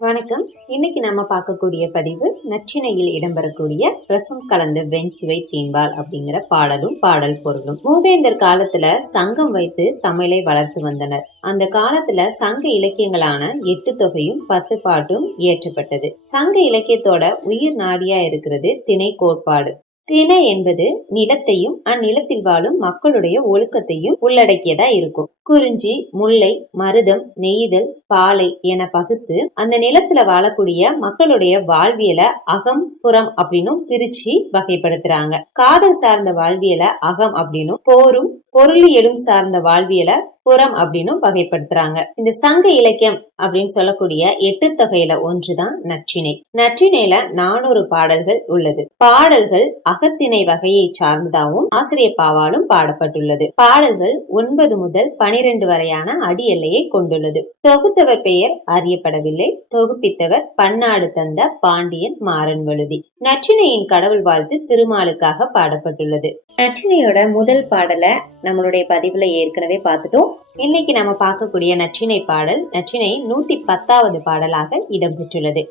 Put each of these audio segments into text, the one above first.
வணக்கம். இன்னைக்கு நம்ம பார்க்கக்கூடிய பதிவு நச்சினையில் இடம்பெறக்கூடிய ரசம் கலந்த வெஞ்சுவை தீம்பால் அப்படிங்கிற பாடலும் பாடல் பொருளும். மூவேந்தர் காலத்துல சங்கம் வைத்து தமிழை வளர்த்து வந்தனர். அந்த காலத்துல சங்க இலக்கியங்களான எட்டு தொகையும் பத்து பாட்டும் இயற்றப்பட்டது. சங்க இலக்கியத்தோட உயிர் நாடியா இருக்கிறது திணை கோட்பாடு. திணை என்பது நிலத்தையும் அந்நிலத்தில் வாழும் மக்களுடைய ஒழுக்கத்தையும் உள்ளடக்கியதா இருக்கும். குறிஞ்சி முல்லை மருதம் நெய்தல் பாலை என பகுத்து அந்த நிலத்துல வாழக்கூடிய மக்களுடைய வாழ்வியல அகம் புறம் அப்படின்னும் பிரிச்சு வகைப்படுத்துறாங்க. காதல் சார்ந்த வாழ்வியல அகம் அப்படின்னும் போரும் பொருளியலும் சார்ந்த வாழ்வியல புறம் அப்படின்னு வகைப்படுத்துறாங்க. இந்த சங்க இலக்கியம் அப்படின்னு சொல்லக்கூடிய எட்டு தொகையில ஒன்றுதான் நற்றிணை. நற்றிணையில நானூறு பாடல்கள் உள்ளது. பாடல்கள் அகத்திணை வகையை சார்ந்ததாகவும் ஆசிரியர் பாவாலும் பாடப்பட்டுள்ளது. பாடல்கள் ஒன்பது முதல் பனிரெண்டு வரையான அடி எல்லையை கொண்டுள்ளது. தொகுத்தவர் பெயர் அறியப்படவில்லை. தொகுப்பித்தவர் பன்னாடு தந்த பாண்டியன் மாறன் வழுதி நச்சினையின் கடவுள் வாழ்த்து திருமாலுக்காக பாடப்பட்டுள்ளது. நச்சினையோட முதல் பாடலை நம்மளுடைய பதிவுல ஏற்கனவே பார்த்துட்டோம். இன்னைக்கு நம்ம பார்க்கக்கூடிய நச்சினை பாடல் நச்சினை நூத்தி பத்தாவது பாடலாக இடம்பெற்றுள்ளது.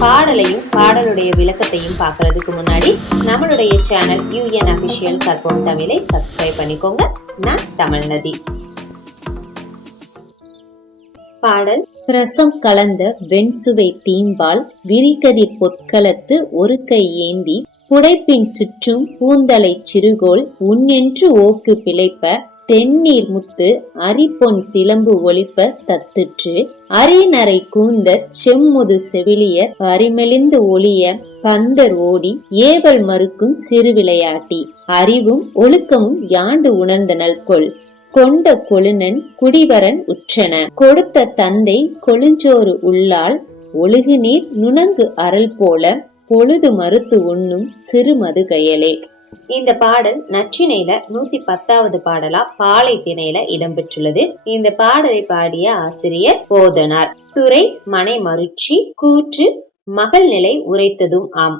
பாடலையும் பாடலுடைய விளக்கத்தையும் பார்க்கறதுக்கு முன்னாடி நம்மளுடைய சேனல் யூஎன் அபிஷியல் கற்போம் தமிழை சப்ஸ்கிரைப் பண்ணிக்கோங்க. நான் தமிழ்நதி பாடல். ரசம் கலந்த வெண்சுவை தீம்பால் விரிகதி பொற்களத்து ஒரு கை ஏந்தி புடைப்பின் சுற்றும் பூந்தலை சிறுகோள் உன்னென்று ஓக்கு பிழைப்ப தென்னீர் முத்து அரிப்பொன் சிலம்பு ஒளிப்ப தத்துற்று. அரிநரை கூந்தர் செம்முது செவிலியர் அரிமெலிந்து ஒளிய பந்தர் ஓடி ஏவல் மறுக்கும் சிறு விளையாட்டி. அறிவும் ஒழுக்கமும் யாண்டு உணர்ந்த நல்கொள். கொண்ட கொழுனன் குடிவரன் உற்றன. கொடுத்த தந்தை கொழுஞ்சோறு உள்ளால் ஒழுகு நீர் நுணங்கு அருள் போல பொழுது மறுத்து உண்ணும் சிறு மதுகையலே இந்த பாடல் நச்சினையில நூத்தி பத்தாவது பாடலா பாலை திணையில இடம்பெற்றுள்ளது. இந்த பாடலை பாடிய ஆசிரியர் போதனார். துறை மனை மருட்சி கூற்று மகள் நிலை உரைத்ததும் ஆம்.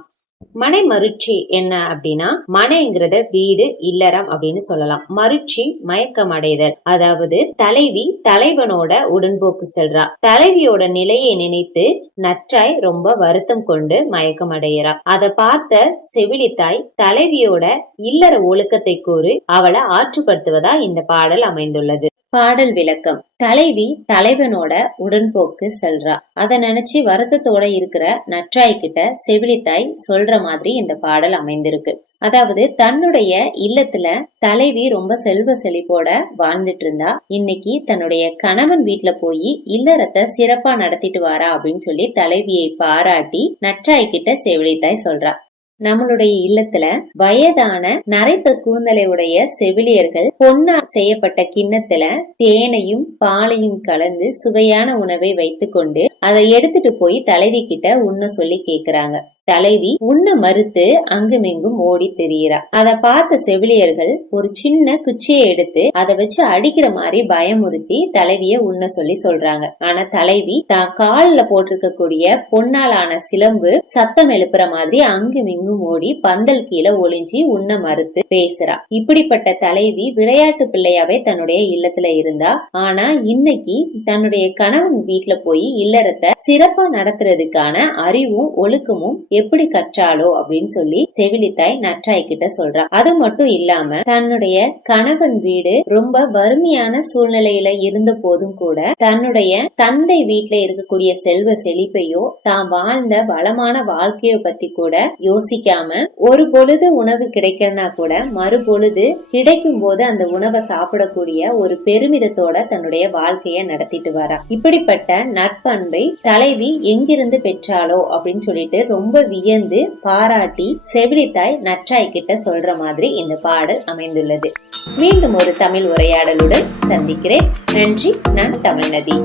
மனை மருட்சி என்ன அப்படின்னா மனைங்கிறத வீடு இல்லறம் அப்படின்னு சொல்லலாம். மருட்சி மயக்கம் அடைதல் அதாவது தலைவி தலைவனோட உடன்போக்கு செல்றா. தலைவியோட நிலையை நினைத்து நற்றாய் ரொம்ப வருத்தம் கொண்டு மயக்கம் அடைகிறா அதை பார்த்த செவிலித்தாய் தலைவியோட இல்லற ஒழுக்கத்தை கூறி அவளை ஆற்றுப்படுத்துவதா இந்த பாடல் அமைந்துள்ளது. பாடல் விளக்கம். தலைவி தலைவனோட உடன்போக்கு செல்றா. அதை நினைச்சு வருத்தத்தோட இருக்கிற நற்றாய் கிட்ட செவிலித்தாய் சொல்ற மாதிரி இந்த பாடல் அமைந்திருக்கு. அதாவது தன்னுடைய இல்லத்துல தலைவி ரொம்ப செல்வ செழிப்போட வாழ்ந்துட்டு இருந்தா இன்னைக்கு தன்னுடைய கணவன் வீட்டுல போய் இல்லறத்தை சிறப்பா நடத்திட்டு வாரா அப்படின்னு சொல்லி தலைவியை பாராட்டி நற்றாய் கிட்ட செவிலித்தாய் சொல்றா. நம்மளுடைய இல்லத்துல வயதான நரைத்த கூந்தலை உடைய செவிலியர்கள் பொன்னார் செய்யப்பட்ட கிண்ணத்துல தேனையும் பாலையும் கலந்து சுவையான உணவை வைத்துக்கொண்டு அதை எடுத்துட்டு போய் தலைவி கிட்ட உண்ண சொல்லி கேக்குறாங்க. தலைவி உன்ன மறுத்து அங்குமிங்கும் ஓடி தெரியிறா. அத பார்த்த செவிலியர்கள் ஒரு சின்ன குச்சியை எடுத்து அதை வச்சு அடிக்கிற மாதிரி பயமுறுத்தி தலைவிய உண்ண சொல்லி சொல்றாங்க. ஆனா தலைவி தான் காலில் போட்டிருக்கக்கூடிய பொன்னாலான சிலம்பு சத்தம் எழுப்புற மாதிரி அங்குமிங்கும் ஓடி பந்தல் கீழே ஒளிஞ்சி உண்ண மறுத்து பேசுறா. இப்படிப்பட்ட தலைவி விளையாட்டு பிள்ளையாவே தன்னுடைய இல்லத்துல இருந்தா. ஆனா இன்னைக்கு தன்னுடைய கணவன் வீட்டுல போய் இல்லறத்தை சிறப்பா நடத்துறதுக்கான அறிவும் ஒழுக்கமும் எப்படி கற்றாலோ அப்படின்னு சொல்லி செவிலித்தாய் நற்றாய் கிட்ட சொல்றா. அது மட்டும் இல்லாம தன்னுடைய கணவன் வீடு ரொம்ப வறுமையான சூழ்நிலையில இருந்த போதும் கூட தன்னுடைய தந்தை வீட்டுல இருக்கக்கூடிய செல்வ செழிப்பையோ தான் வாழ்ந்த வளமான வாழ்க்கையோ பத்தி கூட யோசிக்காம ஒரு பொழுது உணவு கிடைக்கிறனா கூட மறுபொழுது கிடைக்கும் போது அந்த உணவை சாப்பிடக்கூடிய ஒரு பெருமிதத்தோட தன்னுடைய வாழ்க்கைய நடத்திட்டு வரா. இப்படிப்பட்ட நட்பண்பை தலைவி எங்கிருந்து பெற்றாலோ அப்படின்னு சொல்லிட்டு ரொம்ப வியந்து பாராட்டி செவிலித்தாய் நற்றாய் கிட்ட சொல்ற மாதிரி இந்த பாடல் அமைந்துள்ளது. மீண்டும் ஒரு தமிழ் உரையாடலுடன் சந்திக்கிறேன். நன்றி. நான் தமிழ்நதி